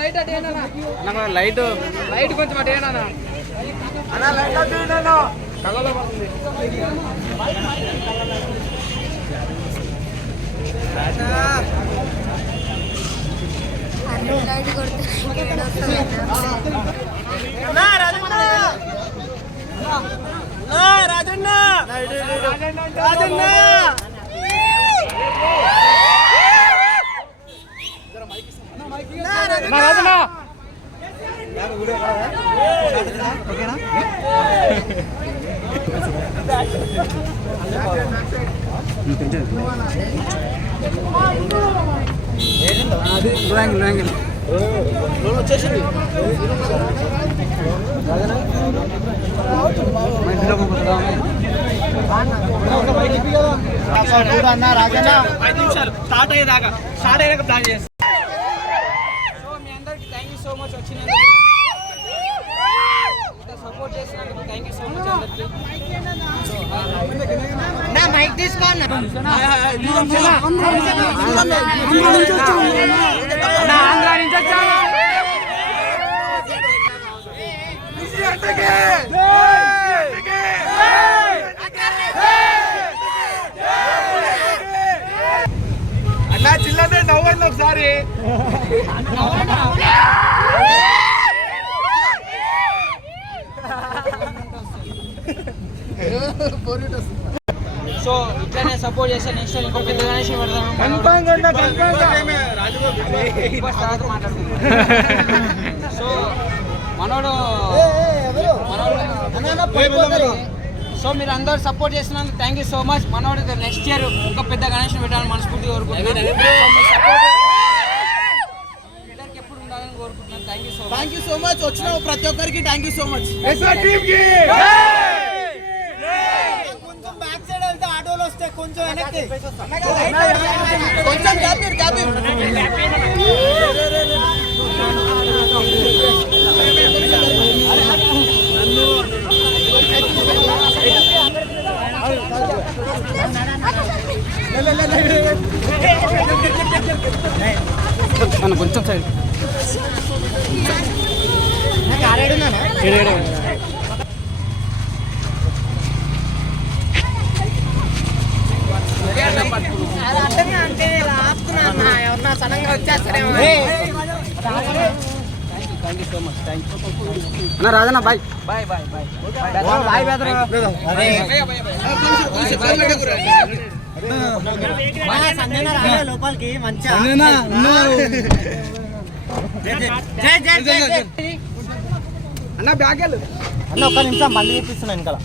Light light కొంచెం అటు ఏనా కళ్ళలో పడుతుంది. వచ్చేసింది అన్న రాజన్న 5 నిమిషాలు స్టార్ట్ అయ్యేదాకా స్టార్ట్ అయ్యాక ప్లాన్ చేస్తాం. సో మీ అందరికి థ్యాంక్ యూ సో మచ్ వచ్చినందుకు, సపోర్ట్ చేసినందుకు థ్యాంక్ యూ సో మచ్ అందరికి. నా మైక్ తీసుకోండి. ఆంధ్ర నుంచి వచ్చాను. అన్నా చిల్లనే నవ్వండి ఒకసారి. సో ఇట్లానే సపోర్ట్ చేస్తే నెక్స్ట్ ఇంకో పెద్ద గణేష్ సో మనోడు సో మీరు అందరూ సపోర్ట్ చేసినందుకు థ్యాంక్ యూ సో మచ్. మనోడు నెక్స్ట్ ఇయర్ ఇంకో పెద్ద గణేష్ పెట్టాలని మనస్ఫూర్తిగా కోరుకుంటున్నాను. ఎప్పుడు ఉండాలని కోరుకుంటున్నాను. Thank you so much. వచ్చిన ప్రతి ఒక్కరికి థ్యాంక్ యూ సో మచ్. కొంచెం బ్యాక్ సైడ్ వెళ్తే ఆటోలు వస్తే కొంచెం వెనక్కి కొంచెం కొంచెం సైడ్ అంటే ఎవరన్నా సడన్గా వచ్చేస్తారేమో. Thank you so much. Thank you అన్న రాజన్న. Bye bye bye bye bye లోపలికి మంచిగా అన్న బ్యాగ్ అన్న ఒక్క నిమిషం బండి చూపిస్తున్నా వెనకాల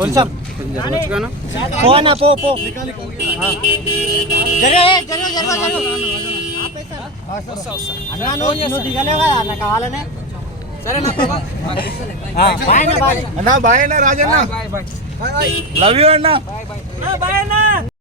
కొంచెం పోనా పో అన్నా నువ్వు దిగలేవు కదా అన్న కావాలనే. సరే అన్న బాయ్ అన్న రాజన్న. లవ్ యూ అన్న. బాయ్ అన్న.